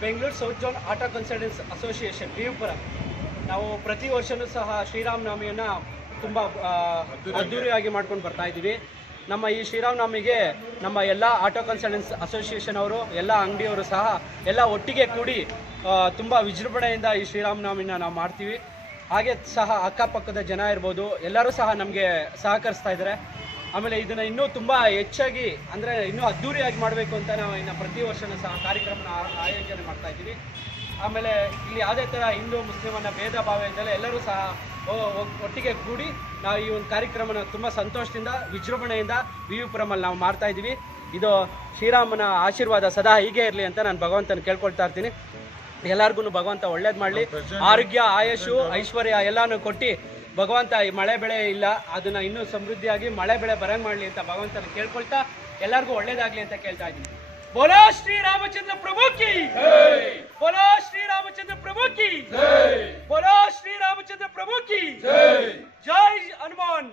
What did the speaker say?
Bengaluru south zone auto consultants association ವಿಯುಪುರ ನಾವು ಪ್ರತಿ ವರ್ಷವೂ ಸಹ ಶ್ರೀರಾಮನವಮಿಯನ್ನು ತುಂಬ ಅದ್ದೂರಿಯಾಗಿ ಮಾಡ್ಕೊಂಡು ಬರ್ತಾ ಇದ್ದೀವಿ. ನಮ್ಮ ಈ ಶ್ರೀರಾಮನವಮಿಗೆ ನಮ್ಮ ಎಲ್ಲ ಆಟೋ ಕನ್ಸಲ್ಟೆನ್ಸ್ ಅಸೋಸಿಯೇಷನ್ ಅವರು ಎಲ್ಲ ಅಂಗಡಿಯವರು ಸಹ ಎಲ್ಲ ಒಟ್ಟಿಗೆ ಕೂಡಿ ತುಂಬ ವಿಜೃಂಭಣೆಯಿಂದ ಈ ಶ್ರೀರಾಮನವಮಿನ ನಾವು ಮಾಡ್ತೀವಿ. ಹಾಗೆ ಸಹ ಅಕ್ಕಪಕ್ಕದ ಜನ ಇರ್ಬೋದು ಎಲ್ಲರೂ ಸಹ ನಮಗೆ ಸಹಕರಿಸ್ತಾ ಇದ್ದಾರೆ. ಆಮೇಲೆ ಇದನ್ನು ಇನ್ನೂ ತುಂಬ ಹೆಚ್ಚಾಗಿ ಅಂದರೆ ಇನ್ನೂ ಅದ್ದೂರಿಯಾಗಿ ಮಾಡಬೇಕು ಅಂತ ನಾವು ಇನ್ನು ಪ್ರತಿ ವರ್ಷವೂ ಸಹ ಕಾರ್ಯಕ್ರಮನ ಆಯೋಜನೆ ಮಾಡ್ತಾ ಇದ್ದೀವಿ. ಆಮೇಲೆ ಇಲ್ಲಿ ಯಾವುದೇ ಥರ ಹಿಂದೂ ಮುಸ್ಲಿಮನ್ನ ಭೇದ ಭಾವ ಇದ್ದಲ್ಲ ಎಲ್ಲರೂ ಸಹ ಒಟ್ಟಿಗೆ ಕೂಡಿ ನಾವು ಈ ಒಂದು ಕಾರ್ಯಕ್ರಮನ ತುಂಬ ಸಂತೋಷದಿಂದ ವಿಜೃಂಭಣೆಯಿಂದ ವಿಯುಪುರಮಲ್ಲಿ ನಾವು ಮಾಡ್ತಾ ಇದ್ದೀವಿ. ಇದು ಶ್ರೀರಾಮನ ಆಶೀರ್ವಾದ ಸದಾ ಹೀಗೆ ಇರಲಿ ಅಂತ ನಾನು ಭಗವಂತನ ಕೇಳ್ಕೊಳ್ತಾ ಇರ್ತೀನಿ. ಎಲ್ಲರಿಗೂ ಭಗವಂತ ಒಳ್ಳೇದು ಮಾಡಲಿ, ಆರೋಗ್ಯ ಆಯುಷು ಐಶ್ವರ್ಯ ಎಲ್ಲಾನು ಕೊಟ್ಟು ಭಗವಂತ ಈ ಮಳೆ ಬೆಳೆ ಇಲ್ಲ ಅದನ್ನ ಇನ್ನೂ ಸಮೃದ್ಧಿಯಾಗಿ ಮಳೆ ಬೆಳೆ ಬರಂಗ್ ಮಾಡಲಿ ಅಂತ ಭಗವಂತನ ಕೇಳ್ಕೊಳ್ತಾ ಎಲ್ಲರಿಗೂ ಒಳ್ಳೇದಾಗ್ಲಿ ಅಂತ ಕೇಳ್ತಾ ಇದ್ದೀನಿ. बोलो श्री रामचंद्र प्रभु की जय, बोलो श्री रामचंद्र प्रभु की जय, बोलो श्री रामचंद्र प्रभु की जय, जय हनुमान।